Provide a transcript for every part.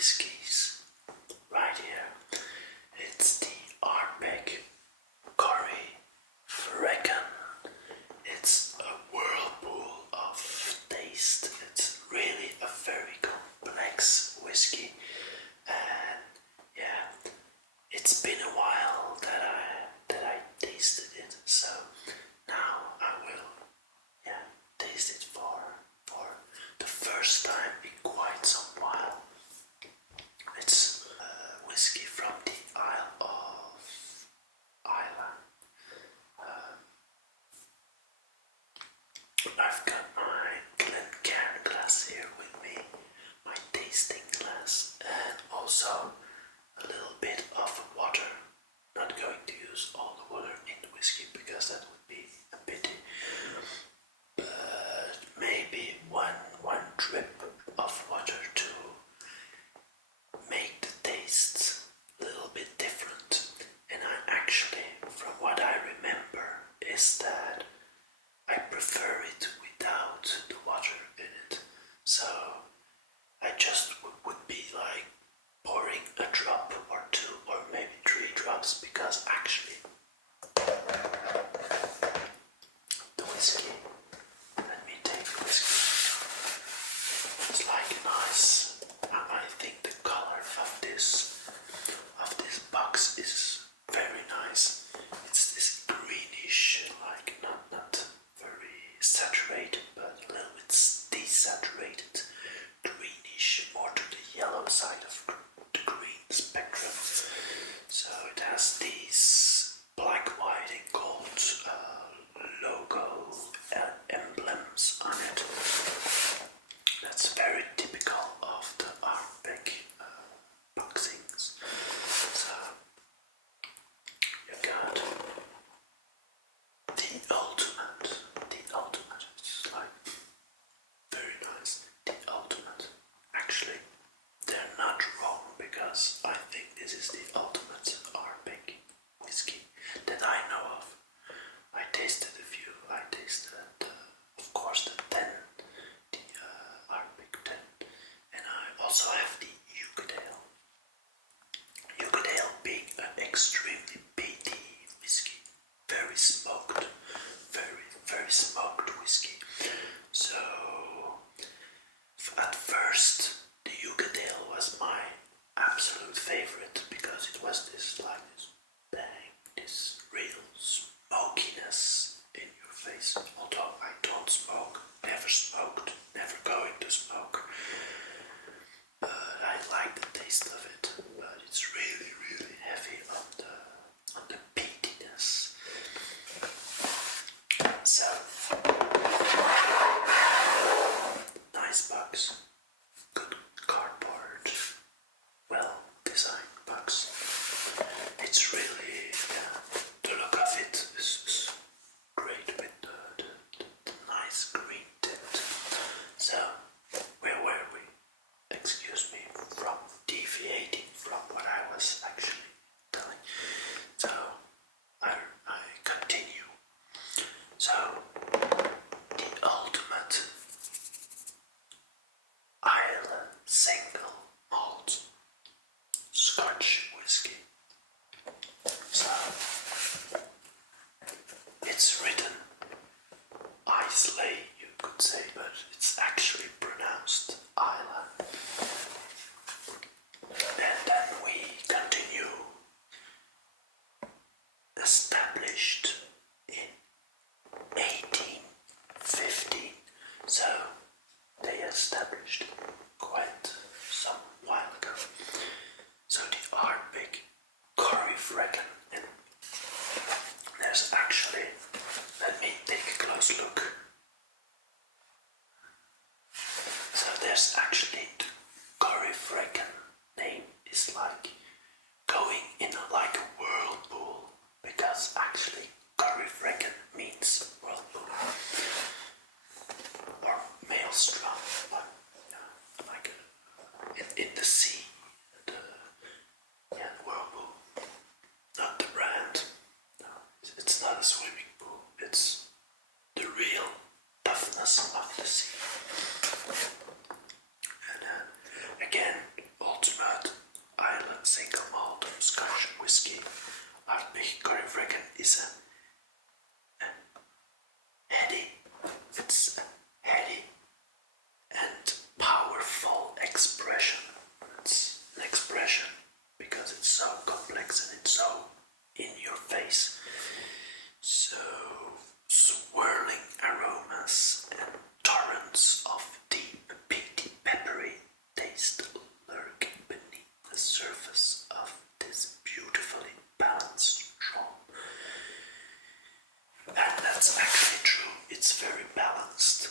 whiskies right here. It's the Ardbeg Corryvreckan. It's a whirlpool of taste. It's really a very complex whiskey, and yeah, it's been a while that I tasted it, so now I will taste it for the first time in quite some while. It's whiskey from the Isle of Ireland. I've got my Glencairn glass here with me, my tasting glass, and also a little bit of water. Not going to use all the water in the whiskey because that would be a pity, but maybe one drip of water to make the taste a little bit different. And I actually, from what I remember, is that I prefer it without the water in it. So I just would be like pouring a drop or two or maybe 3 drops, because actually the whiskey, let me take the whiskey, it's like nice. I think the color of this box is very nice. It's this greenish, like not very saturated, but a little bit desaturated greenish, more to the yellow side of the green spectrum. So it has these black, white and gold logo emblems on it. That's very typical of the Ardbeg boxings. So you got the ultimate. It's like very nice. The ultimate. Actually, they're not wrong, because I think this is the ultimate Ardbeg whiskey that I know of. I tasted a few. I tasted, of course, the 10, the Ardbeg 10, and I also have the Ukedale. Ukedale being an extremely peaty whiskey, very smoked, very smoked whiskey. So at first, the Ukedale was my absolute favorite, because it was this bang, this real smokiness in your face. Although I don't smoke, never smoked, never going to smoke, but I like the taste of it. But it's really heavy on the peatiness. So nice box, good cardboard, well designed box. It's really, the look of it is great with the nice green tint. So where were we? Excuse me from deviating from what I was actually telling. So I continue. So the ultimate Ireland single malt Scotch whiskey. So it's written Islay, you could say, but it's actually pronounced Ireland. And then we continue. Established in 1815, so they established quite some while ago. So the Ardbeg Corryvreckan, and there's actually, let me take a close look. So there's actually the Corryvreckan name is like going in like a whirlpool, because actually Corryvreckan means whirlpool or maelstrom, but like in the sea, the whirlpool, not the brand. No, it's not a swimming pool. It's the real toughness of the sea. And again, ultimately surface of this beautifully balanced rum. And that's actually true, it's very balanced.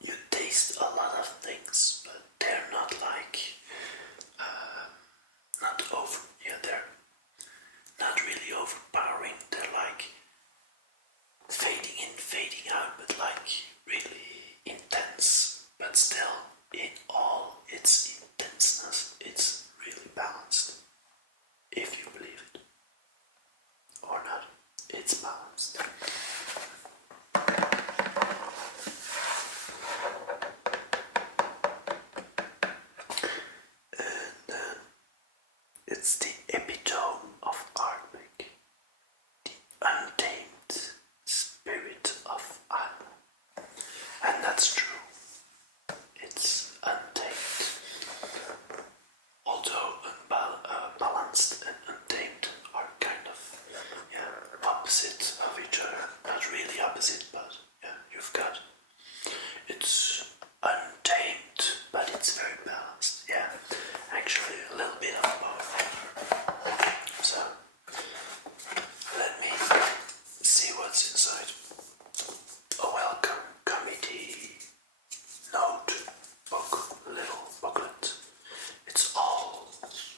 You taste a lot of things, but they're not like, not over, yeah, they're not really overpowering, they're like fading in, fading out, but like really intense, but still in all its intenseness, it's really balanced. If you believe it or not, it's balanced. And it's the epitome of Ardbeg, the untamed spirit of Ireland. And that's true. It's untamed. Although balanced and untamed are kind of opposite of each other. Not really opposite, but yeah, you've got it's untamed, but it's very balanced. Yeah, actually a little bit of both. So let me see what's inside. A welcome committee notebook, little booklet. It's all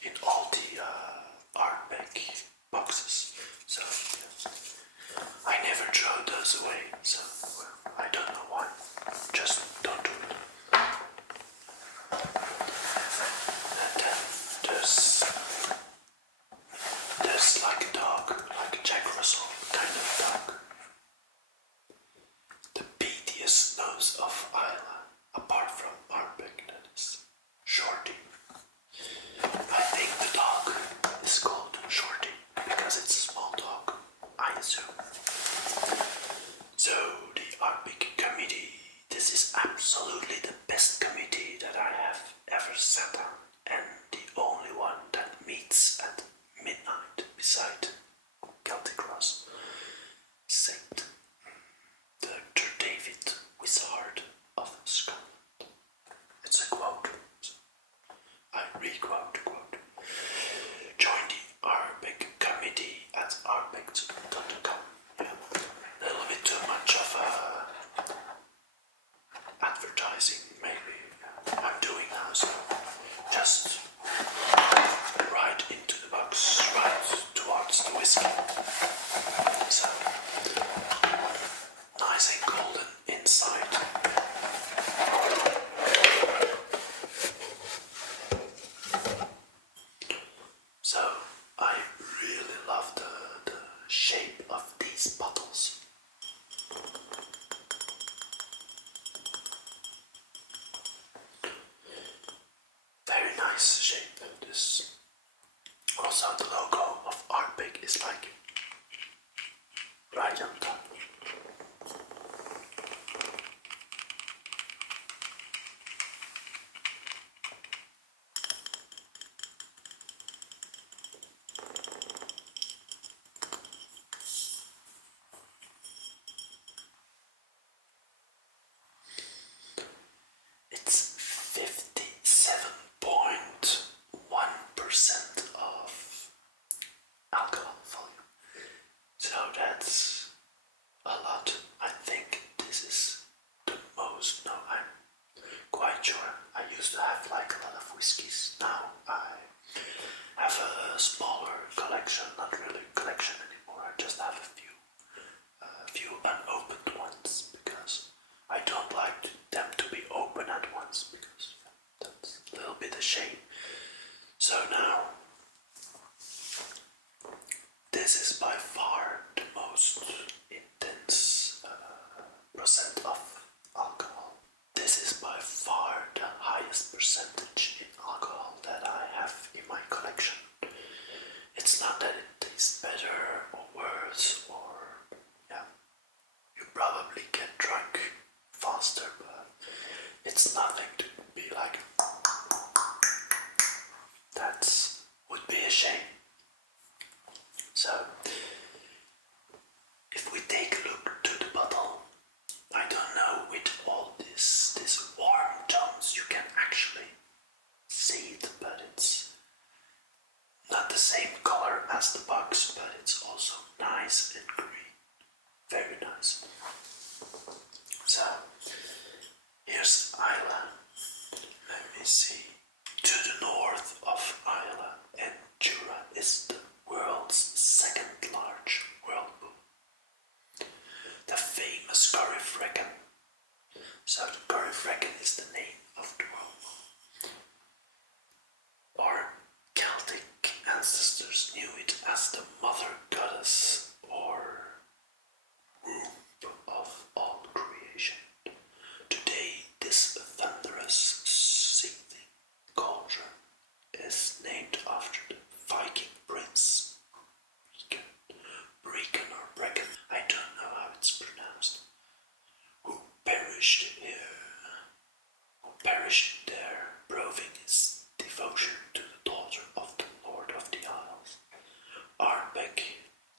in all the Ardbeg boxes. So yeah. I never throw those away. So well, I don't know why. Just don't do it. And then there's like a dog, like a Jack Russell kind of dog. The beatiest nose of Ireland, apart from Ardbeg, that is Shorty. I think the dog is called Shorty because it's a small dog, I assume. So the Ardbeg committee, this is absolutely the best committee that I have ever sat on, and the only one that meets at midnight beside Celtic Cross. Saint Dr. David Wishart of Scotland. It's a quote. I re-quote the quote. Join the Ardbeg committee at ardbeg.com. Yeah. A little bit too much of advertising, maybe. I'm doing now, so just right into the box, right towards the whiskey. So nice and golden inside. So I really love the shape of these bottles. Very nice shape. This also the logo of Ardbeg is like right on top. It's 57.1% of alcohol volume. So that's a lot. I think this is the most. No, I'm quite sure. I used to have like a lot of whiskies. Now I have a smaller collection, not really a collection anymore. I just have a few unopened ones because I don't like them to be open at once because that's a little bit a shame. So now this is by far the most intense percent of alcohol. This is by far the highest percentage in alcohol that I have in my collection. It's not that it tastes better or worse or yeah, you probably get drunk faster, but it's nothing to be like that would be a shame. So if we take a look to the bottle, I don't know, with all this warm tones you can actually nice and green. Very nice. So, here's Islay. Let me see. To the north of Islay and Jura is the world's second large whirlpool. The famous Corryvreckan. So the Corryvreckan is the name of the whirlpool. Our Celtic ancestors knew it as the mother goddess or womb of all creation. Today, this thunderous seething cauldron is named after the Viking prince Brecon or Brecken, I don't know how it's pronounced, who perished there, proving his devotion to the daughter of the Lord of the Isles. Ardbeg,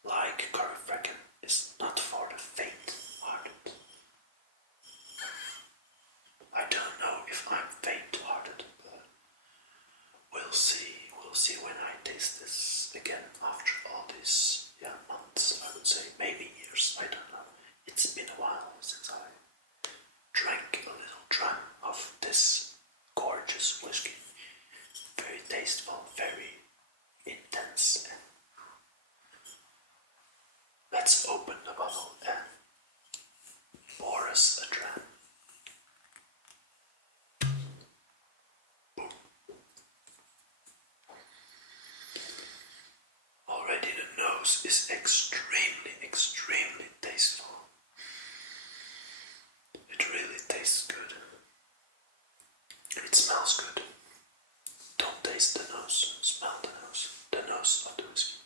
like Corryvreckan, is not for the faint-hearted. I don't know if I'm faint-hearted, but we'll see when I taste this again after all these months, I would say, maybe years, I don't know. It's been a while since I drank a little dram of this gorgeous whiskey. Very tasteful, very intense. And let's open the bottle and pour us a dram. Already the nose is extremely tasteful. It really tastes good. It smells good. Don't taste the nose, smell the nose of the whiskey.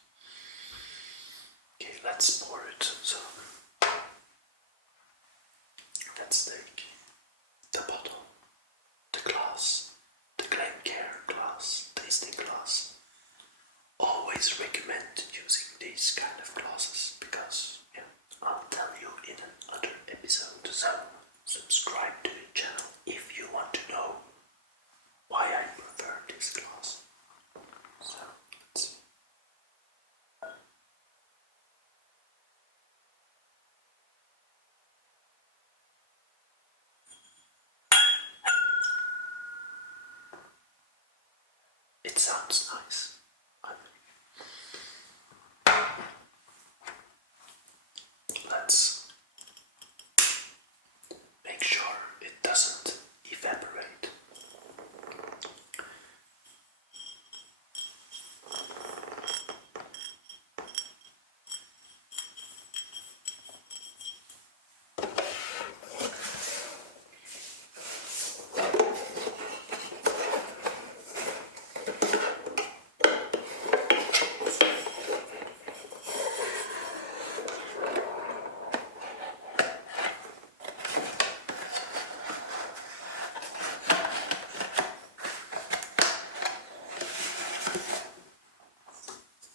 Okay, let's pour it. So let's take the bottle, the glass, the Glencare glass, tasting glass. Always recommend using these kind of glasses because I'll tell you in another episode. So subscribe to the channel if you want to know why I prefer this glass. So let's see. It sounds nice. Let's make sure it doesn't evaporate.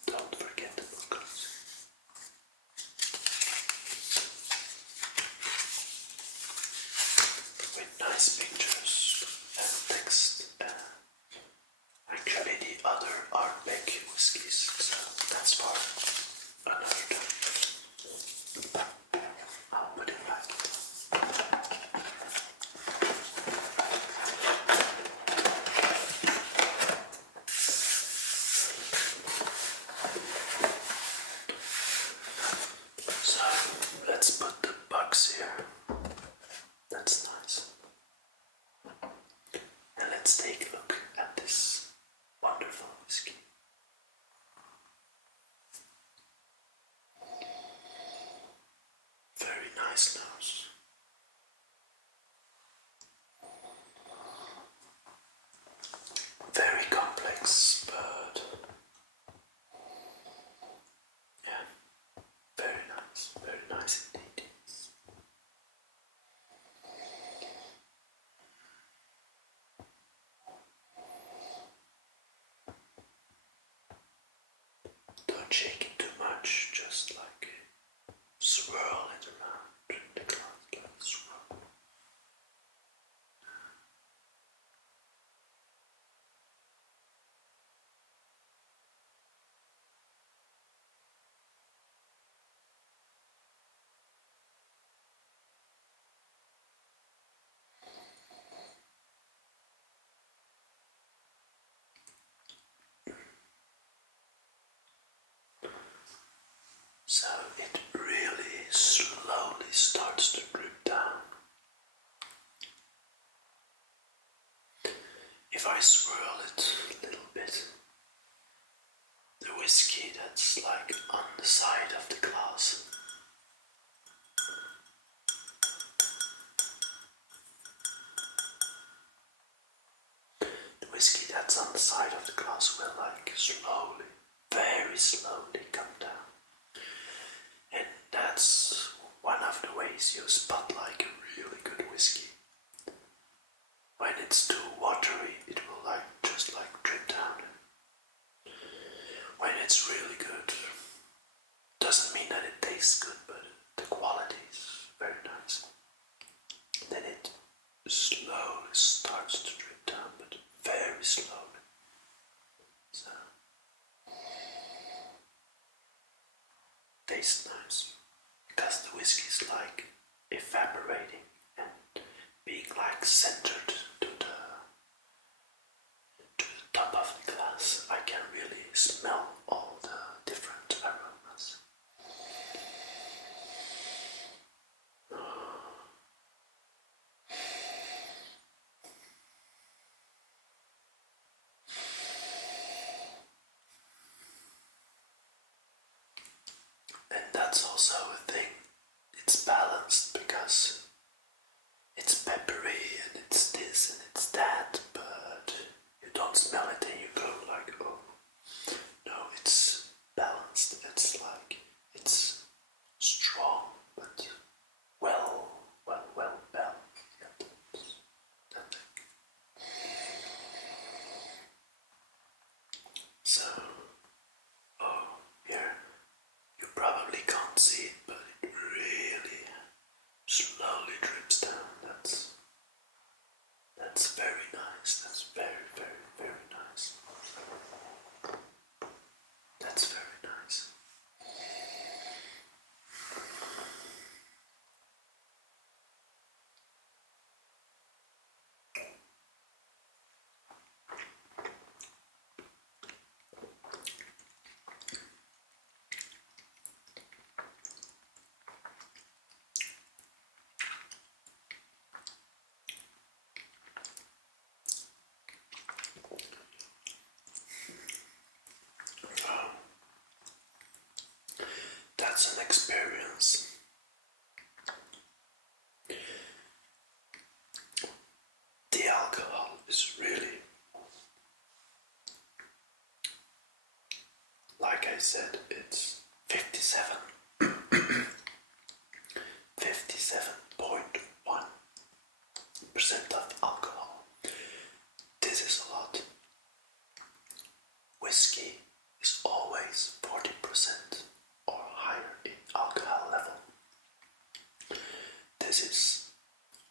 Don't forget the booklets. With nice pictures and text. Actually, the other Ardbeg whiskies, so that's for another time. I'll put it back. So let's put the bugs here. That's nice. And let's take a look at this wonderful whiskey. Very nice nose. Very complex, but very nice indeed. Don't shake it too much, just like swirl it around the glass, like swirl. So it really slowly starts to drip down. If I swirl it a little bit, the whiskey that's like on the side of the glass. The whiskey that's on the side of the glass will like slowly, very slowly come down. And that's one of the ways you spot like a really good whiskey. When it's too watery, it will like just like drip down. When it's really good, doesn't mean that it tastes good, but the quality is very nice. Then it slowly starts to drip down, but very slowly. So tastes nice because the whiskey is like evaporating and being like centered to the top of the glass. I can really smell all the different aromas. And that's also a thing. It's balanced because it's peppery and it's this and it's that, but you don't smell it and you go like, oh. No, it's balanced. It's like, it's strong, but well balanced. Yeah, that's that thing. So, oh, here, you probably can't see it, but it really slowly drips down. That's very nice. That's very nice. That's very nice. That's an experience. The alcohol is really, like I said, it's 57.1% of alcohol. This is a lot. Whiskey is always 40% or higher in alcohol level. This is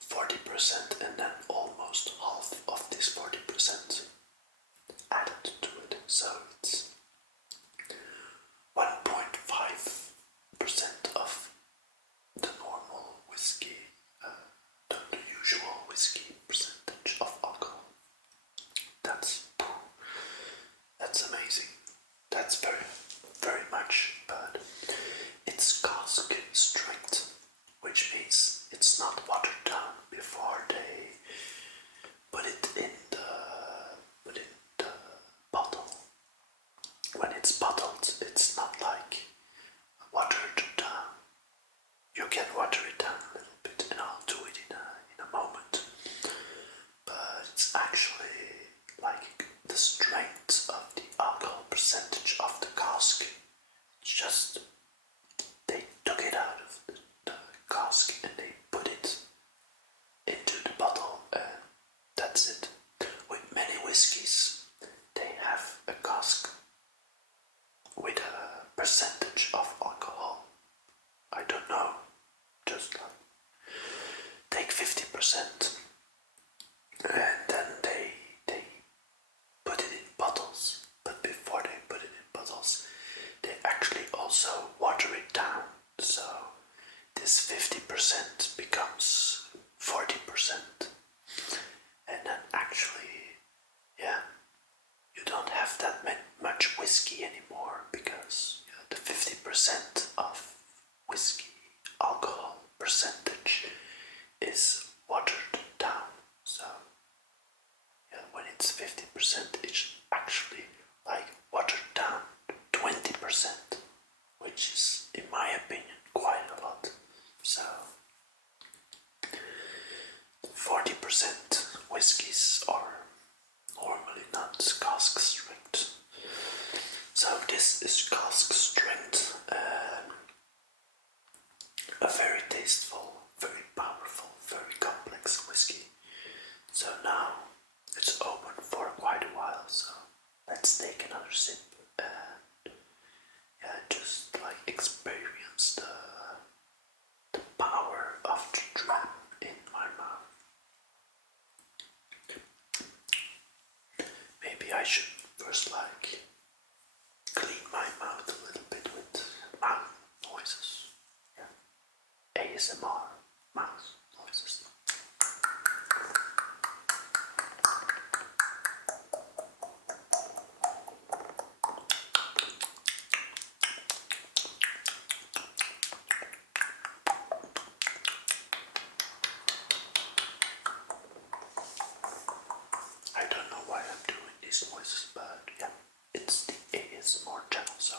40% and then almost half of this 40% added to it. So it's 1.5% of the normal whiskey, the usual whiskey percentage of alcohol. That's amazing. That's very much, but it's cask strength, which means it's not watered down before they put it in the bottle. When it's bottled, it's not like watered down. You can water it down a little bit, and I'll do it in a moment. But it's actually like the strength of the alcohol percentage of the cask. It's just they took it out of the cask and they put it into the bottle, and that's it. With many whiskies, they have a cask with a percentage of alcohol. I don't know, just like take 50%, and then they put it in bottles. But before they put it in bottles, they actually also water it down. So this 50% becomes 40%, and then actually, yeah, you don't have that much whiskey anymore because the 50% of 40% is actually like watered down to 20%, which is, in my opinion, quite a lot. So 40% whiskies are normally not cask strength. So this is cask strength, a very tasteful, very powerful, very complex whiskey. So now it's open for quite a while, so let's take another sip and just like experience the power of the dram in my mouth. Maybe I should first like clean my mouth a little bit with mouth noises. Yeah. ASMR mouth noises. I don't know why I'm doing these noises, but yeah, it's the ASMR channel, so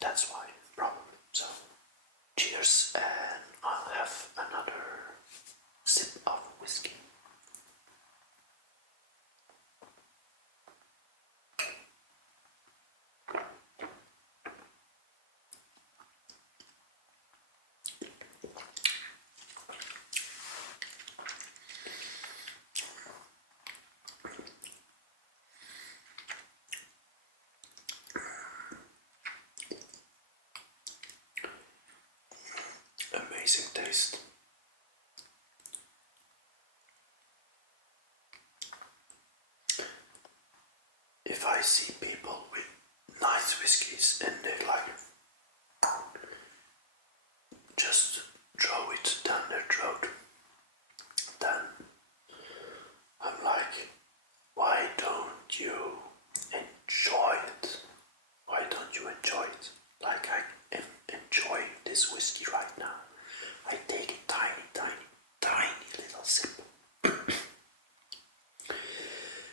that's why, probably. So, cheers, and I'll have another sip of whiskey. Amazing taste. If I see people with nice whiskies and they like just throw it down their throat, then I'm like, why don't you enjoy it? Why don't you enjoy it? Like I am enjoying this whiskey right now. I take a tiny, tiny, tiny little sip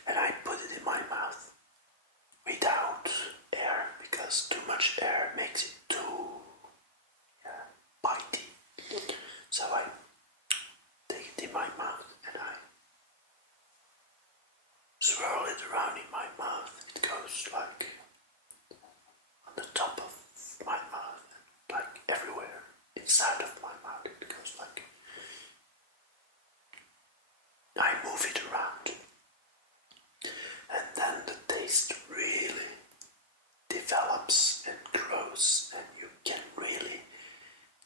and I put it in my mouth without air, because too much air makes it too bitey. So I take it in my mouth and I swirl it around in my mouth. It goes like on the top of my mouth, like everywhere inside of my mouth. It goes like, I move it around, and then the taste really develops and grows, and you can really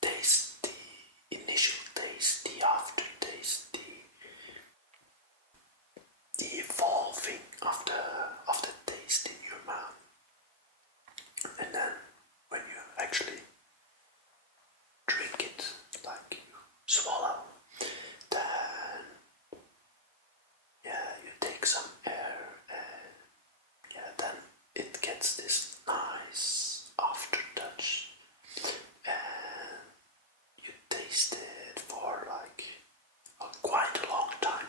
taste the initial taste, the aftertaste, the evolving of the taste in your mouth. And then when you actually drink it, like you swallow, then you take some air, and then it gets this nice aftertouch, and you taste it for like quite a long time.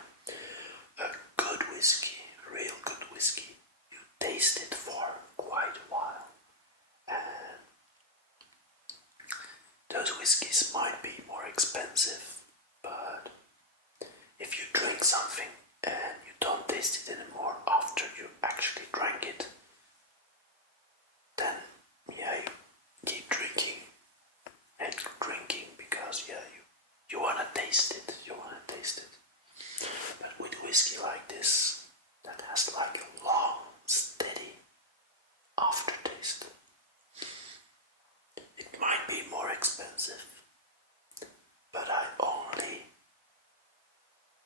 A good whiskey, real good whiskey, you taste it for quite a while, and those whiskies might be more expensive, but if you drink something and you don't taste it anymore after you actually drank it, then you keep drinking and drinking, because you wanna taste it, But with whiskey like this, that has like a long, steady aftertaste, it might be more expensive, but I only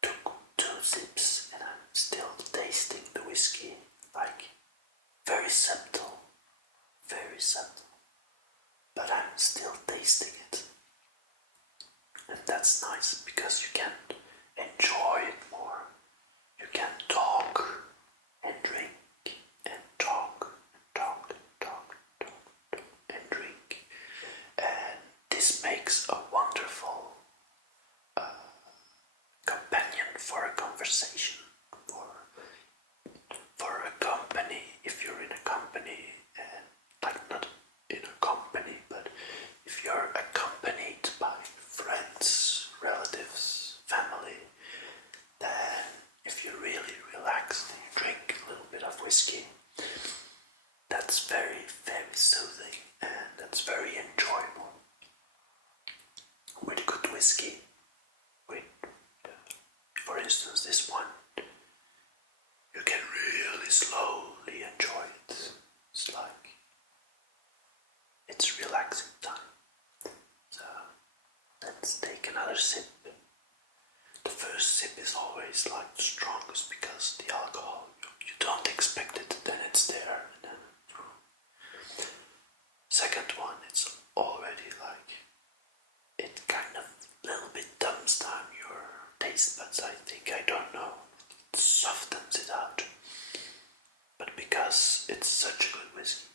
took 2 sips and I'm still tasting the whiskey, like very subtle, but I'm still tasting it. And that's nice, because you can enjoy it more. You can talk and drink and talk and drink. And this makes a wonderful companion for a conversation, for slowly enjoy it. It's like it's relaxing time. So let's take another sip. The first sip is always like the strongest because the alcohol, you don't expect it, then it's there. And then second one, it's already like, it kind of little bit dumbs down your taste buds, I think, I don't know. It softens it out. But because it's such a good whiskey,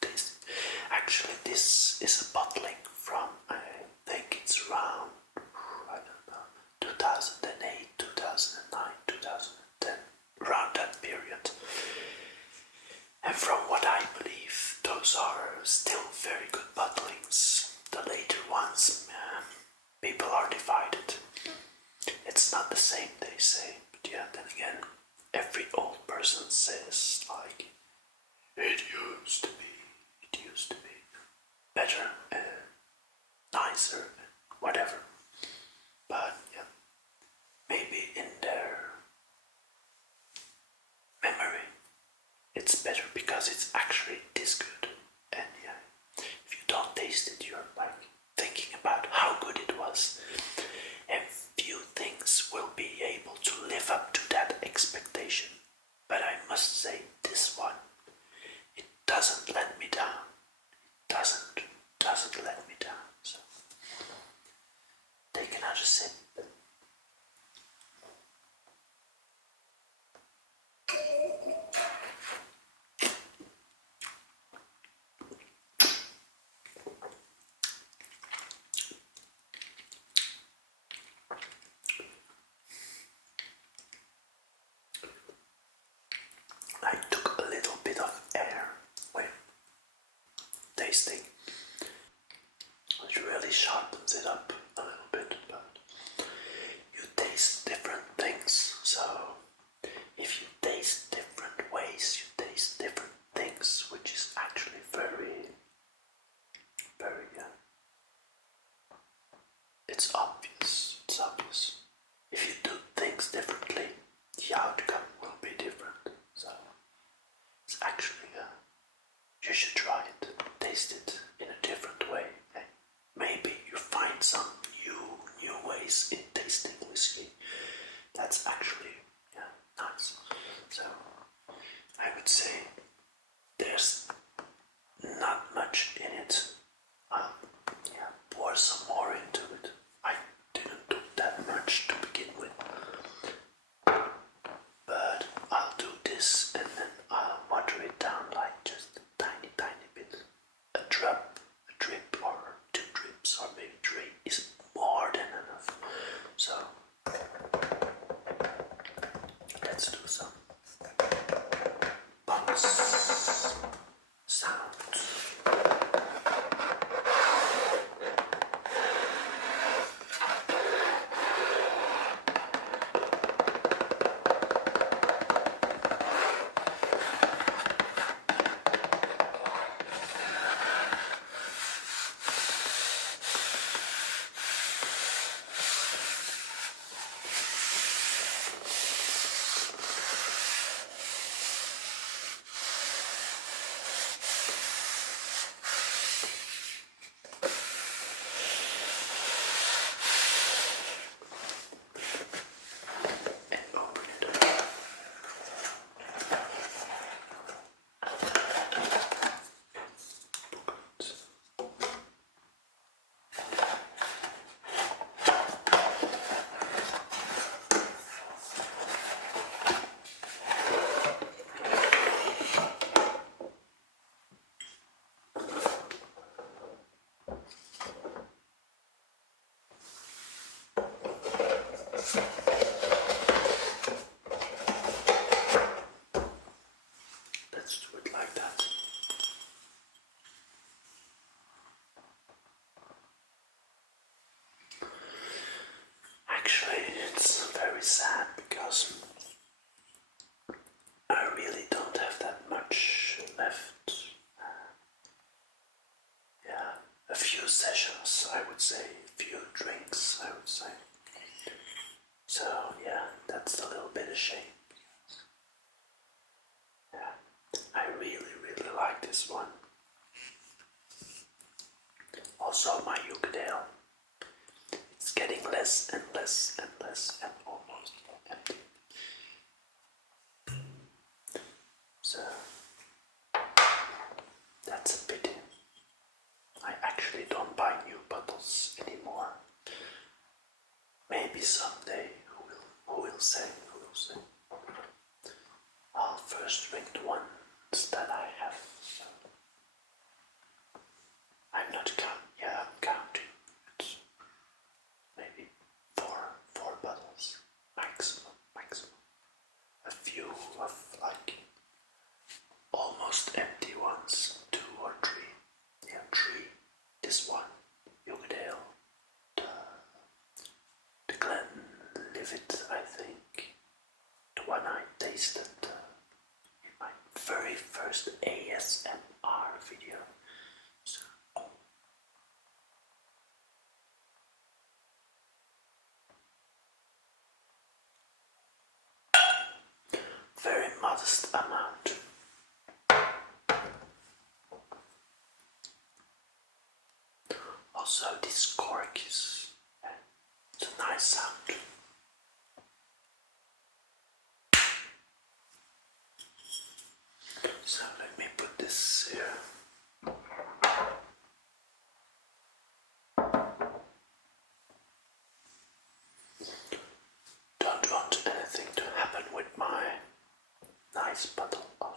taste it. Actually, this is a bottling from, I think it's around, I don't know, 2008, 2009, 2010, around that period. And from what I believe, those are still very good bottlings. The later ones, people are divided. It's not the same, they say. But yeah, then again, every old person says, like, it used to be better, nicer, whatever. But yeah, maybe in their memory, it's better because it's actually this good. And yeah, if you don't taste it, you're like thinking about how good it was. And few things will be able to live up to that expectation. But I must say, this one, it doesn't let me down. It doesn't let me down. So take another sip. I took a little bit of air when tasting. It really sharpens it up a little bit, but you taste different things. So if you taste different ways, you taste different things, which is actually very, very, it's obvious. It's obvious. If you do things differently, the outcome will be different. So it's actually, you should try it, taste it in a different way. And maybe you find some new ways in tasting whiskey. That's actually, nice. So I would say there's not much in it. I'll pour some more into it. I didn't do that much to begin with. But I'll do this and then I'll water it down like just a tiny bit. A drip or 2 drips or maybe 3 is more than enough. So let's do some bumps sounds. like this one. Also my Yucadale. It's getting less and less and less and almost empty. So that's a pity. I actually don't buy new bottles anymore. Maybe someday, who will say? I'll first drink the ones that I have. So I'm not I'm counting. It's maybe four bottles maximum. A few of like almost empty ones, 2 or 3. Yeah, 3. This one, Yucadale, the Glenlivet, I think, the one I tasted in my very first ASMR video. So, very modest amount. Also, this cork is it's a nice sound. So let me put this here. Don't want anything to happen with my nice bottle of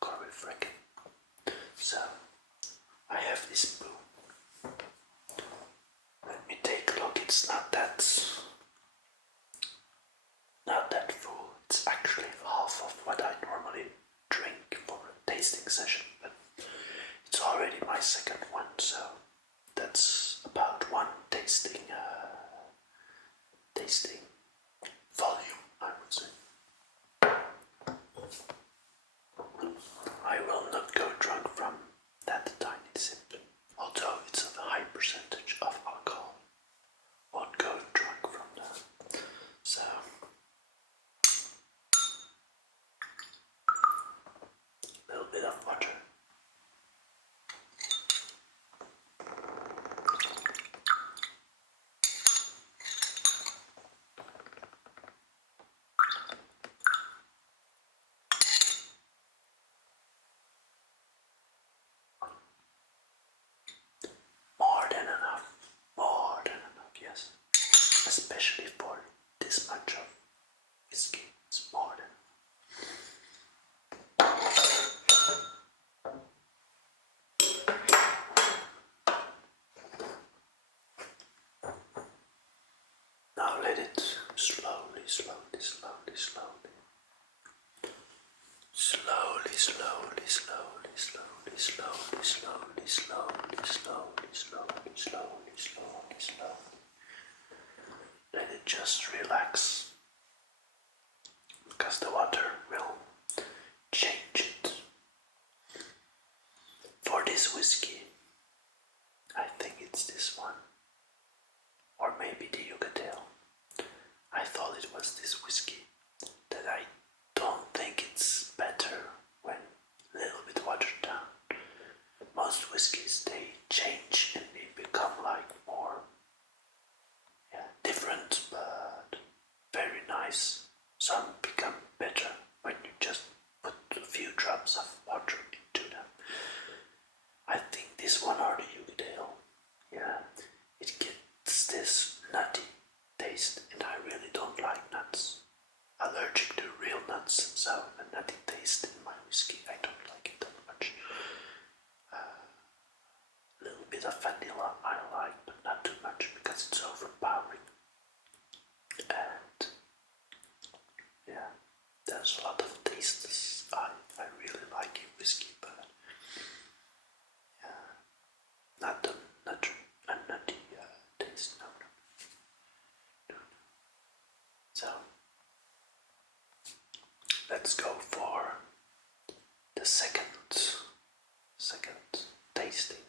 Corryvreckan. So I have this spoon. Let me take a look. It's not that full. It's actually half of what I normally drink for a tasting session, but it's already my second one, so that's about one tasting volume, I would say. I will not go drunk from that tiny sip, although it's a high percentage of alcohol. Won't go drunk from that. So a little bit of water. More than enough, yes. Especially for this much of whiskey, it's more than. Now let it slowly. Let it just relax, because the water will change it. For this whiskey, I think it's this one, or maybe the Yucadale. I thought it was this whiskey, that I don't think it's better when a little bit watered down. Most whiskies, they change and they become like more different, but very nice. Some become better when you just put a few drops of water into them. I think this one or the Yucadale, it gets this nutty taste, and I really don't like nuts. Allergic to real nuts, so a nutty taste in my whiskey, I don't like it that much. A little bit of vanilla I like, but not too much because it's overpowering. And there's a lot of tastes I really like in whiskey, but not a nutty taste. No. So let's go for the second tasting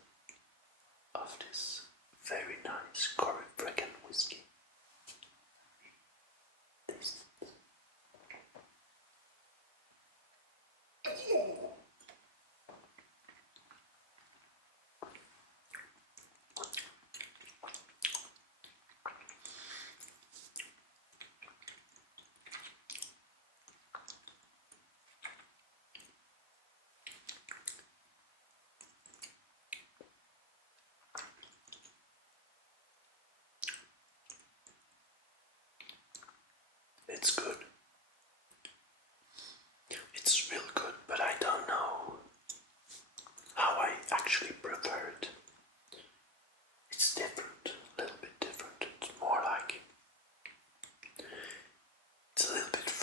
of this very nice Corryvreckan whiskey. Taste it.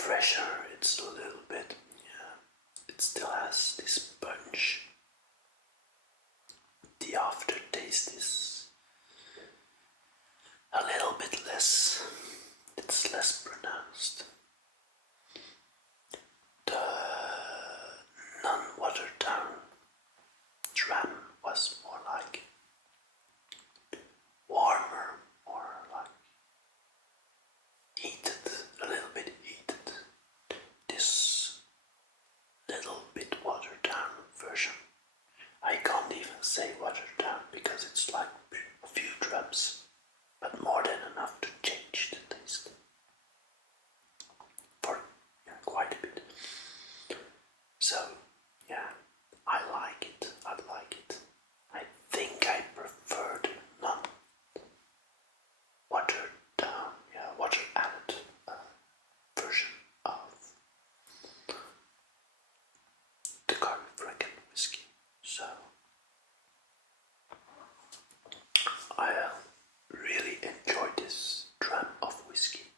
fresher. It's a little bit, yeah, it still has this punch. The aftertaste is a little bit less, it's less pronounced. The non-watered down dram was more like warmer, more like heated, a little bit heated. This little bit watered down version, I can't even say watered down because it's like a few drops, but more than enough to change the taste for quite a bit. So yeah, I like it. I like it. I think I prefer the non-watered down, water added version of the Corryvreckan whiskey. So I really enjoyed this dram of whiskey.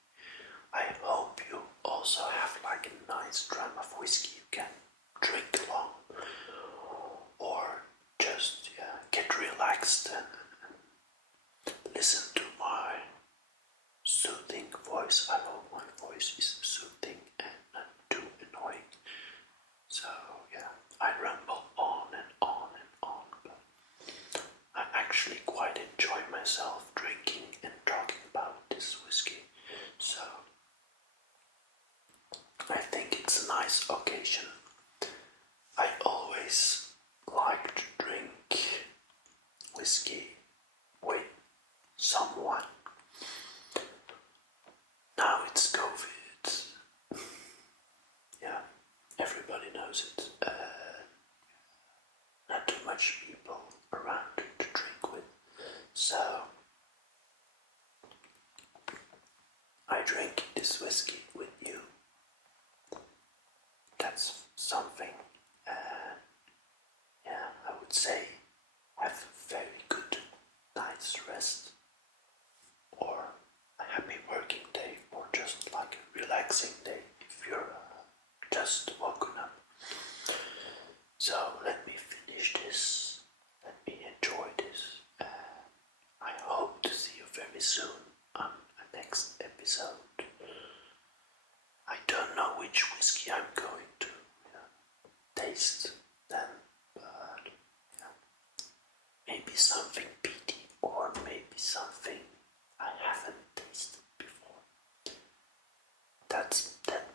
I hope you also have like a nice dram of whiskey you can drink along, or just get relaxed and listen to my soothing voice. I hope my voice is soothing and not too annoying. So I ramble on and on and on, but I actually quite enjoy myself drinking and talking about this whiskey. So I think it's a nice occasion. I always like to drink whiskey with someone. Now it's COVID. Yeah, everybody knows it. Not too much people around to drink with. So I drink this whiskey with you. That's something. I would say have a very good night's rest, or a happy working day, or just like a relaxing day if you're just woken up. So let me finish this, let me enjoy this, I hope to see you very soon on the next episode. I don't know which whiskey I'm going to taste then, but maybe something peaty, or maybe something I haven't tasted before. That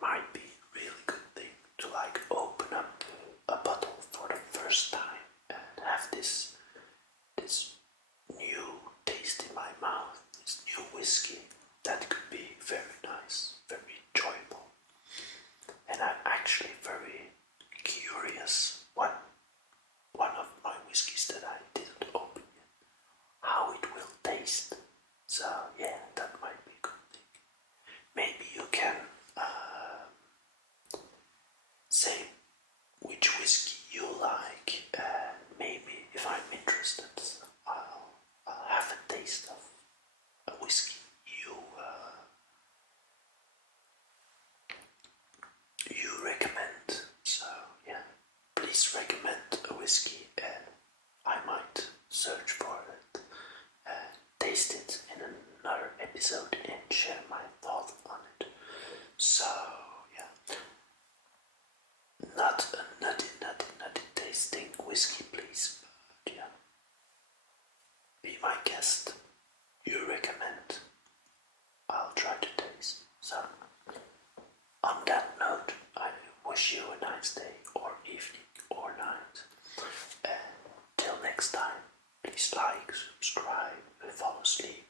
might be a really good thing to like open up a bottle for the first time and have this new taste in my mouth, this new whiskey. That could be very nice, very enjoyable. And I'm actually very curious one of my whiskies that I didn't open yet, how it will taste. So that might be a good thing. Maybe you can say which whiskey you like, and maybe if I'm interested, I'll have a taste of a whiskey you recommend. So please recommend a whiskey, and I might search for it, taste it in another episode, and share my thoughts on it. So not a nutty tasting whiskey, please, but be my guest. You recommend, I'll try to taste. So on that note, I wish you a nice day, or evening, or night. And till next time, please like, subscribe, and fall asleep.